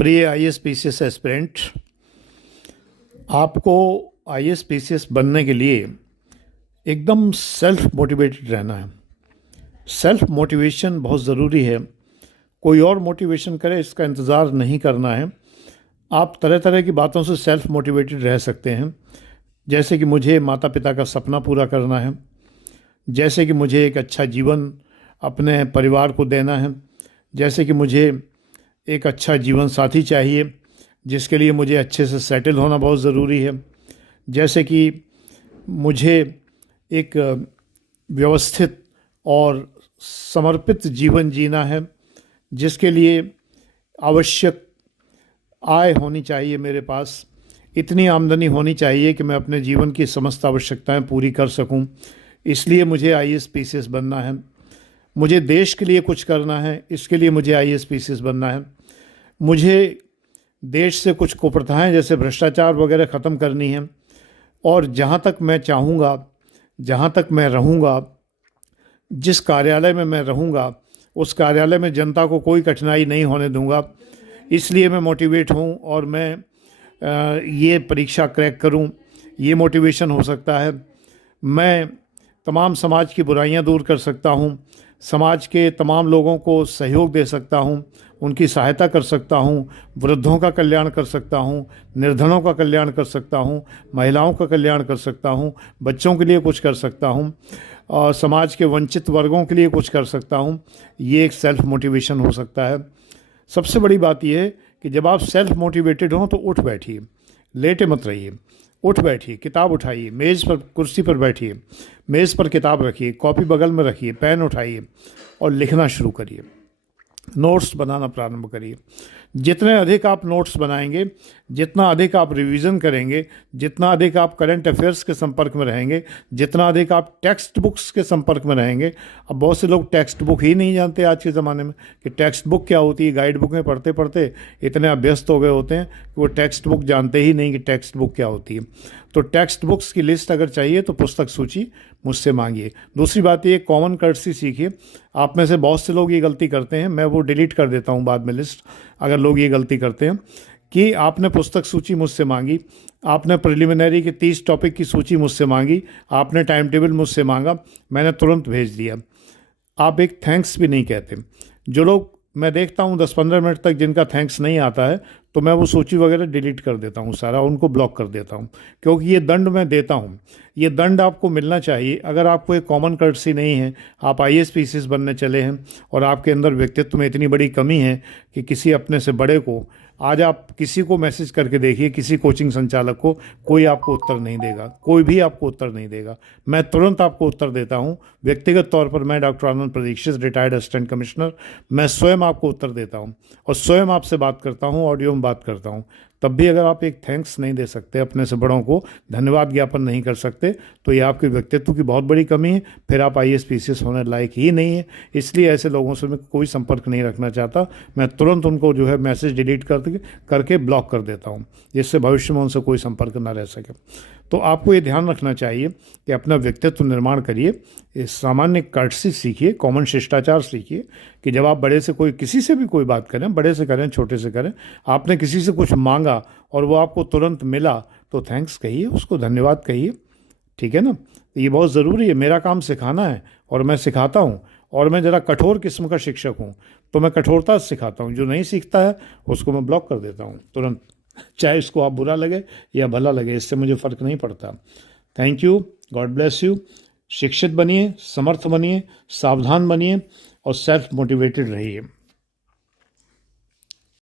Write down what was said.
प्रिय IAS-PCS aspirant, आपको IAS-PCS बनने के लिए एकदम सेल्फ मोटिवेटेड रहना है। सेल्फ मोटिवेशन बहुत ज़रूरी है। कोई और मोटिवेशन करे इसका इंतज़ार नहीं करना है। आप तरह तरह की बातों से सेल्फ मोटिवेटेड रह सकते हैं, जैसे कि मुझे माता पिता का सपना पूरा करना है, जैसे कि मुझे एक अच्छा जीवन अपने परिवार को देना है, जैसे कि मुझे एक अच्छा जीवन साथी चाहिए जिसके लिए मुझे अच्छे से सेटल होना बहुत ज़रूरी है, जैसे कि मुझे एक व्यवस्थित और समर्पित जीवन जीना है जिसके लिए आवश्यक आय होनी चाहिए मेरे पास, इतनी आमदनी होनी चाहिए कि मैं अपने जीवन की समस्त आवश्यकताएं पूरी कर सकूं। इसलिए मुझे IAS-PCS बनना है। मुझे देश के लिए कुछ करना है, इसके लिए मुझे IAS-PCS बनना है। मुझे देश से कुछ कुप्रथाएं जैसे भ्रष्टाचार वगैरह ख़त्म करनी है, और जहाँ तक मैं चाहूँगा, जहाँ तक मैं रहूँगा, जिस कार्यालय में मैं रहूँगा उस कार्यालय में जनता को कोई कठिनाई नहीं होने दूँगा। इसलिए मैं मोटिवेट हूँ और मैं ये परीक्षा क्रैक करूँ, ये मोटिवेशन हो सकता है। मैं तमाम समाज की बुराइयां दूर कर सकता हूँ, समाज के तमाम लोगों को सहयोग दे सकता हूँ, उनकी सहायता कर सकता हूँ, वृद्धों का कल्याण कर सकता हूँ, निर्धनों का कल्याण कर सकता हूँ, महिलाओं का कल्याण कर सकता हूँ, बच्चों के लिए कुछ कर सकता हूँ, और समाज के वंचित वर्गों के लिए कुछ कर सकता हूँ। ये एक सेल्फ मोटिवेशन हो सकता है। सबसे बड़ी बात यह है कि जब आप सेल्फ मोटिवेटेड हों तो उठ बैठिए, लेटे मत रहिए। उठ बैठिए, किताब उठाइए, मेज़ पर कुर्सी पर बैठिए, मेज़ पर किताब रखिए, कॉपी बगल में रखिए, पेन उठाइए और लिखना शुरू करिए। नोट्स बनाना प्रारंभ करिए। जितने अधिक आप नोट्स बनाएंगे, जितना अधिक आप रिवीजन करेंगे, जितना अधिक आप करंट अफेयर्स के संपर्क में रहेंगे, जितना अधिक आप टेक्स्ट बुक्स के संपर्क में रहेंगे। अब बहुत से लोग टेक्स्ट बुक ही नहीं जानते आज के ज़माने में कि टेक्स्ट बुक क्या होती है। गाइड बुकें पढ़ते पढ़ते इतने अभ्यस्त हो गए होते हैं कि वो टेक्स्ट बुक जानते ही नहीं कि टेक्स्ट बुक क्या होती है। तो टेक्स्ट बुक्स की लिस्ट अगर चाहिए तो पुस्तक सूची मुझसे मांगिए। दूसरी बात ये, कॉमन कर्टसी सीखिए। आप में से बहुत से लोग ये गलती करते हैं, मैं वो डिलीट कर देता हूँ बाद में लिस्ट, अगर लोग ये गलती करते हैं कि आपने पुस्तक सूची मुझसे मांगी, आपने प्रिलिमिनरी के 30 टॉपिक की सूची मुझसे मांगी, आपने टाइम टेबल मुझसे मांगा, मैंने तुरंत भेज दिया। आप एक थैंक्स भी नहीं कहते। जो लोग मैं देखता हूँ 10-15 मिनट तक जिनका थैंक्स नहीं आता है, तो मैं वो सूची वगैरह डिलीट कर देता हूँ, सारा उनको ब्लॉक कर देता हूँ, क्योंकि ये दंड मैं देता हूँ। ये दंड आपको मिलना चाहिए। अगर आपको एक कॉमन कर्टसी नहीं है, आप IAS-PCS बनने चले हैं और आपके अंदर व्यक्तित्व में इतनी बड़ी कमी है कि किसी अपने से बड़े को, आज आप किसी को मैसेज करके देखिए, किसी कोचिंग संचालक को, कोई आपको उत्तर नहीं देगा, कोई भी आपको उत्तर नहीं देगा। मैं तुरंत आपको उत्तर देता हूँ। व्यक्तिगत तौर पर मैं डॉक्टर आनंद प्रदीक्षित, रिटायर्ड असिस्टेंट कमिश्नर, मैं स्वयं आपको उत्तर देता हूँ और स्वयं आपसे बात करता हूँ, ऑडियो में बात करता हूँ। तब भी अगर आप एक थैंक्स नहीं दे सकते, अपने से बड़ों को धन्यवाद ज्ञापन नहीं कर सकते, तो ये आपके व्यक्तित्व की बहुत बड़ी कमी है। फिर आप IAS-PCS होने लायक ही नहीं है। इसलिए ऐसे लोगों से मैं कोई संपर्क नहीं रखना चाहता। मैं तुरंत उनको जो है मैसेज डिलीट करके ब्लॉक कर देता हूँ, जिससे भविष्य में उनसे कोई संपर्क ना रह सके। तो आपको ये ध्यान रखना चाहिए कि अपना व्यक्तित्व निर्माण करिए, इस सामान्य कर्टसी सीखिए, कॉमन शिष्टाचार सीखिए कि जब आप बड़े से कोई, किसी से भी कोई बात करें, बड़े से करें, छोटे से करें, आपने किसी से कुछ मांगा और वो आपको तुरंत मिला तो थैंक्स कहिए, उसको धन्यवाद कहिए। ठीक है ना? ये बहुत ज़रूरी है। मेरा काम सिखाना है और मैं सिखाता हूँ, और मैं ज़रा कठोर किस्म का शिक्षक हूँ, तो मैं कठोरता से सिखाता हूँ। जो नहीं सीखता है उसको मैं ब्लॉक कर देता हूँ तुरंत, चाहे इसको आप बुरा लगे या भला लगे, इससे मुझे फ़र्क नहीं पड़ता। Thank you, God bless you. शिक्षित बनिए, समर्थ बनिए, सावधान बनिए और सेल्फ मोटिवेटेड रहिए।